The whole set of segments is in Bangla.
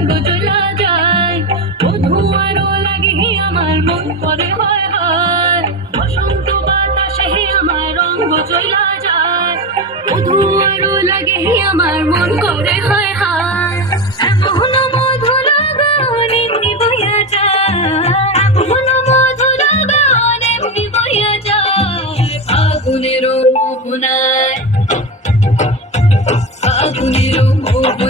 আলো জ্বলা যায়। লাগে আমার মন করে হয় হয়। হয় এমন মধু লাগন এমনি যায়। এমন মধু লাগন এমনি বইয়া যায়। ফাগুনেরও মোহনায় ফাগুনেরও মোহনায়।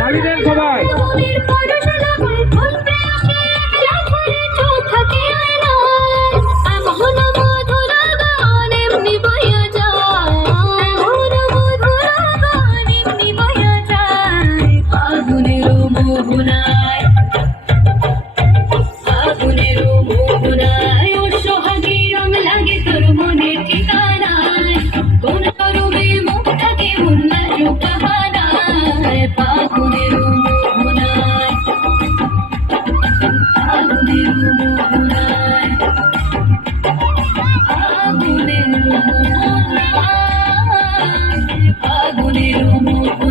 তালি দেন সবাই। মনের পরশ লাগায় ফাগুনের মোহনায়